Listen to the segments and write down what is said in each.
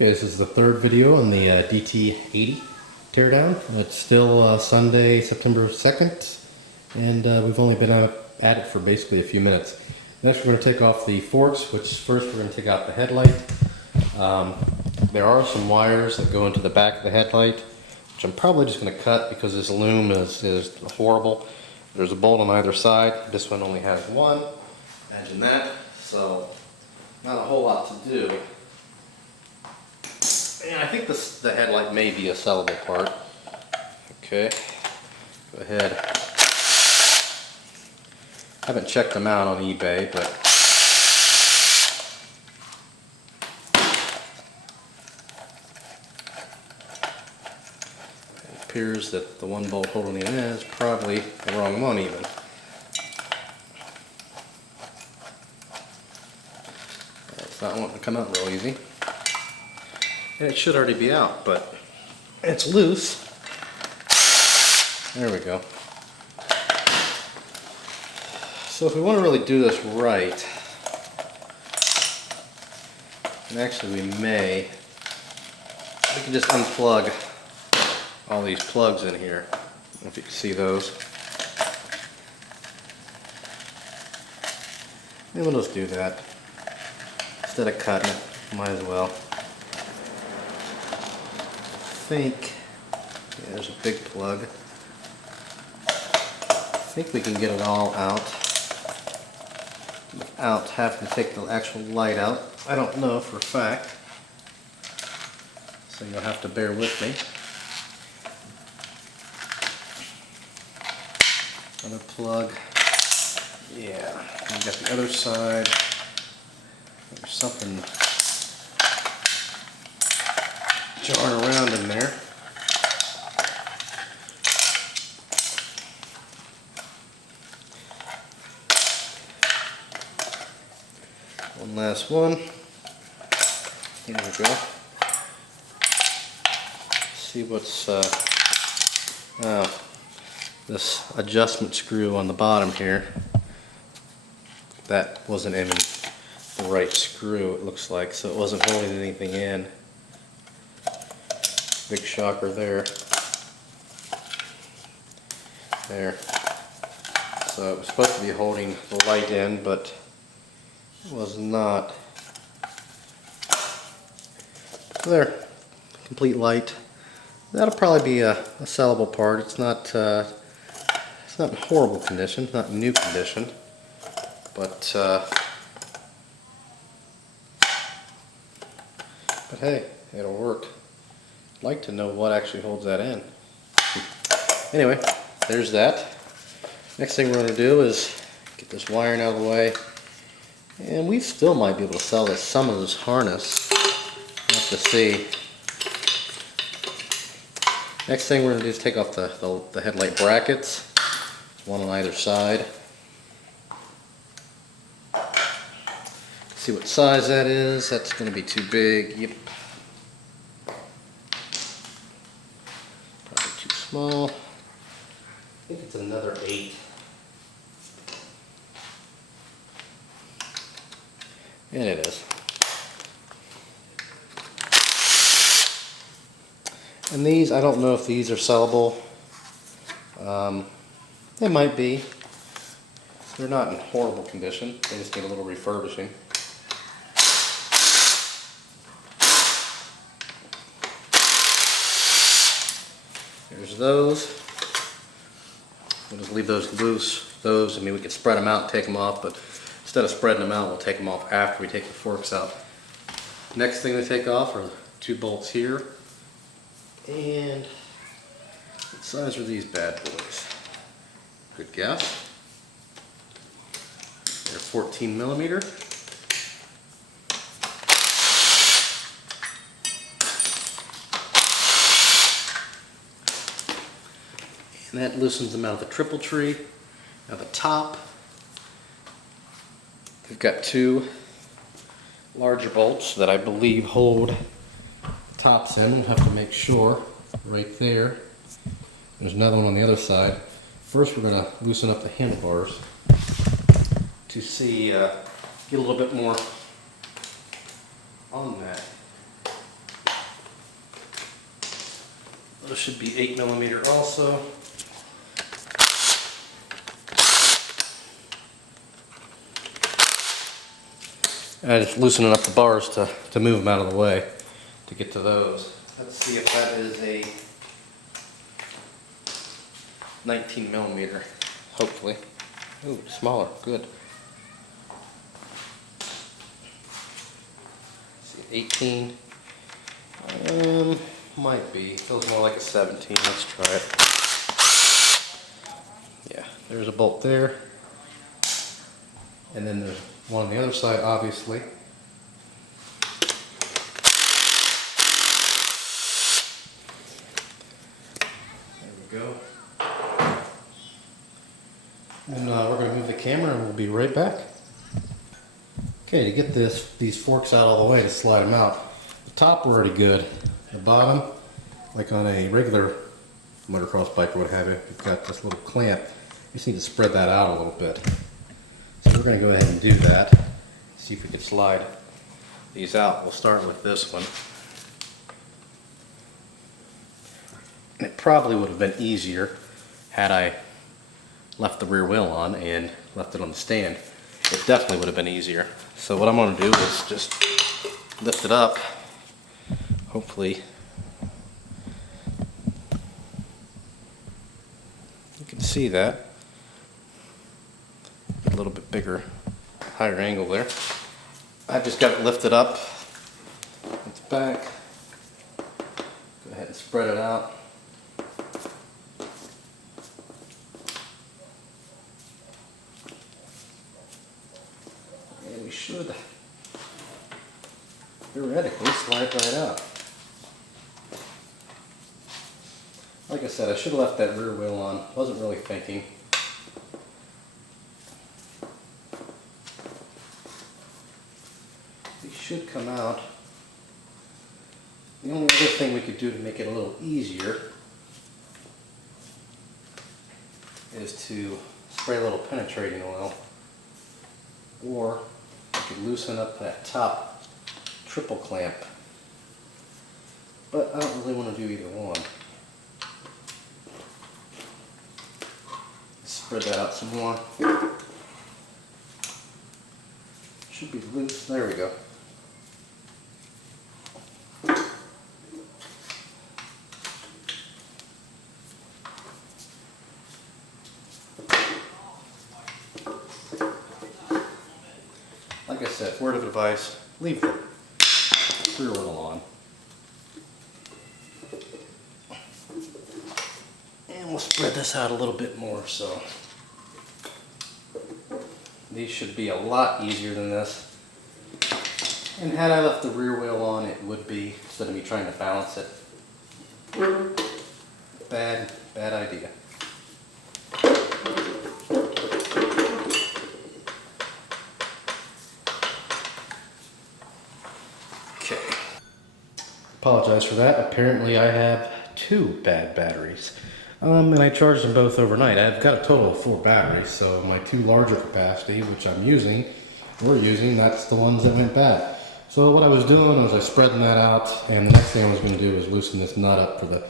Okay, this is the third video on the DT80 teardown. It's still Sunday, September 2nd, and we've only been at it for basically a few minutes. Next we're going to take off the forks, which first we're going to take out the headlight. There are some wires that go into the back of the headlight, which I'm probably just going to cut because this loom is horrible. There's a bolt on either side. This one only has one. Imagine that. So not a whole lot to do. And I think the headlight may be a sellable part. Okay, go ahead. I haven't checked them out on eBay, but it appears that the one bolt holding it in is probably the wrong one even. It's not wanting to come out real easy. And it should already be out, but it's loose. There we go. So if we want to really do this right, and actually we can just unplug all these plugs in here. I don't know if you can see those. And we'll just do that. Instead of cutting it, might as well. I think, yeah, there's a big plug. I think we can get it all out without having to take the actual light out. I don't know for a fact, so you'll have to bear with me. Another plug. Yeah, we got the other side. There's something jarring around in there. One last one. Here we go. See what's this adjustment screw on the bottom here. That wasn't in the right screw, it looks like, so it wasn't holding anything in. Big shocker there. There. So it was supposed to be holding the light in, but it was not. There. Complete light. That'll probably be a sellable part. It's not in horrible condition, not in new condition, but hey, it'll work. I'd like to know what actually holds that in. Anyway, there's that. Next thing we're going to do is get this wiring out of the way, and we still might be able to sell this some of this harness. We'll have to see. Next thing we're going to do is take off the headlight brackets. There's one on either side. See what size that is. That's going to be too big. Yep. Probably too small. I think it's another 8. And it is. And these, I don't know if these are sellable. They might be. They're not in horrible condition. They just need a little refurbishing. There's those. We'll just leave those loose. Those, I mean, we could spread them out and take them off, but instead of spreading them out, we'll take them off after we take the forks out. Next thing to take off are 2 bolts here. And what size are these bad boys? Good guess. They're 14 millimeter. And that loosens them out of the triple tree. Now the top, we've got 2 larger bolts that I believe hold tops in. We'll have to make sure right there. There's another one on the other side. First we're going to loosen up the handlebars to see, get a little bit more on that. This should be 8mm also. I just loosening up the bars to move them out of the way to get to those. Let's see if that is a 19mm, hopefully. Ooh, smaller, good. Let's see, 18. Might be. Feels more like a 17. Let's try it. Yeah, there's a bolt there. And then there's one on the other side, obviously. There we go. And we're going to move the camera and we'll be right back. Okay, to get these forks out all the way to slide them out. The top were already good. The bottom, like on a regular motocross bike or what have you, you've got this little clamp. You just need to spread that out a little bit. So we're going to go ahead and do that. See if we can slide these out. We'll start with this one. And it probably would have been easier had I left the rear wheel on and left it on the stand. It definitely would have been easier. So what I'm going to do is just lift it up. Hopefully you can see that. A little bit bigger, higher angle there. I've just got it lifted up. It's back. Go ahead and spread it out. And we should theoretically slide right out. Like I said, I should have left that rear wheel on. Wasn't really thinking. These should come out. The only other thing we could do to make it a little easier is to spray a little penetrating oil, or I could loosen up that top triple clamp. But I don't really want to do either one. Spread that out some more. Should be loose. There we go. Like I said, word of advice, leave the rear wheel on. And we'll spread this out a little bit more, so these should be a lot easier than this. And had I left the rear wheel on, it would be, instead of me trying to balance it. Bad idea. Okay. Apologize for that. Apparently I have 2 bad batteries. And I charged them both overnight. I've got a total of 4 batteries, so my 2 larger capacity, which we're using, that's the ones that went bad. So what I was doing was I was spreading that out, and the next thing I was going to do was loosen this nut up for the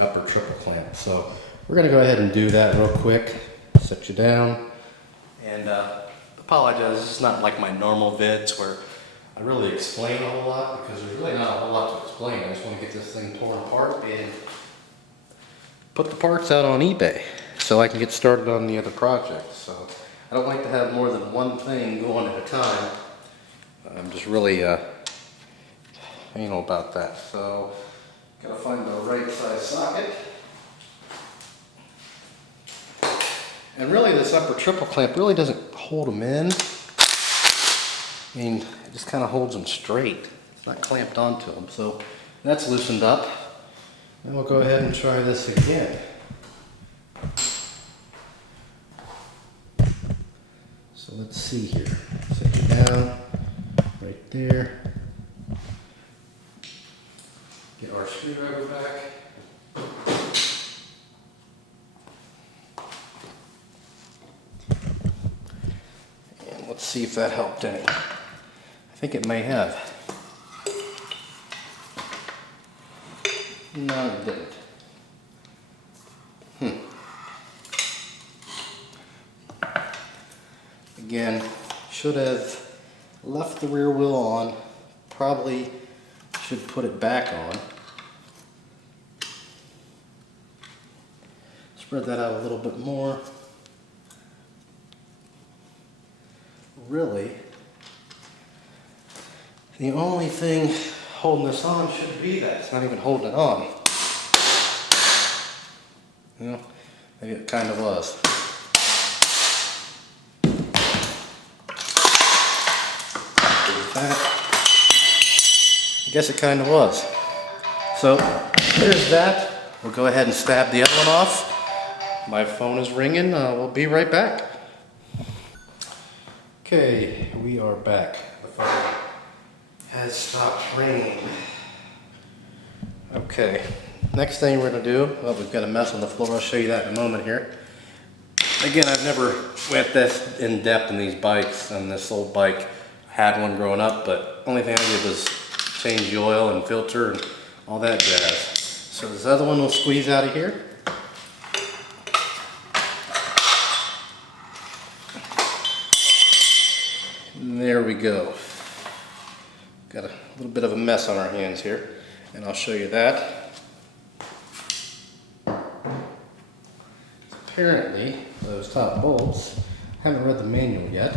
upper triple clamp. So we're going to go ahead and do that real quick. Set you down. And apologize, this is not like my normal vids where I really explain a whole lot, because there's really not a whole lot to explain. I just want to get this thing torn apart and put the parts out on eBay so I can get started on the other project. So I don't like to have more than one thing going at a time. I'm just really anal about that. So gotta find the right size socket. And really this upper triple clamp really doesn't hold them in. I mean, it just kind of holds them straight. It's not clamped onto them. So that's loosened up. And we'll go ahead and try this again. So let's see here. Set you down right there. Get our screwdriver back. And let's see if that helped any. I think it may have. No, it didn't. should have left the rear wheel on. Probably should put it back on. Spread that out a little bit more. Really, the only thing holding this on should be that. It's not even holding it on. You know, maybe it kind of was. I guess it kind of was. So there's that. We'll go ahead and stab the other one off. My phone is ringing. We'll be right back. Okay, we are back. The phone has stopped ringing. Okay, next thing we're going to do, well, we've got a mess on the floor. I'll show you that in a moment here. Again, I've never went this in depth in these bikes, on this old bike. I had one growing up, but only thing I did was change the oil and filter and all that jazz. So this other one will squeeze out of here. And there we go. Got a little bit of a mess on our hands here, and I'll show you that. Apparently, those top bolts, I haven't read the manual yet,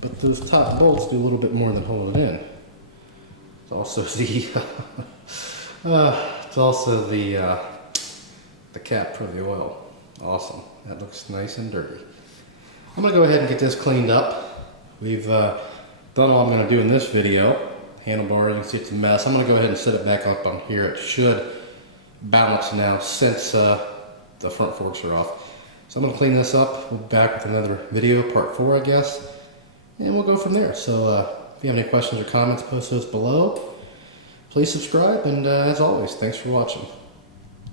but those top bolts do a little bit more than hold it in. It's also the cap for the oil. Awesome. That looks nice and dirty. I'm gonna go ahead and get this cleaned up. We've done all I'm gonna do in this video. Handlebar, you can see it's a mess. I'm gonna go ahead and set it back up on here. It should balance now since the front forks are off. So I'm gonna clean this up. We'll be back with another video, part 4, I guess, and we'll go from there. So if you have any questions or comments, post those below. Please subscribe, and as always, thanks for watching.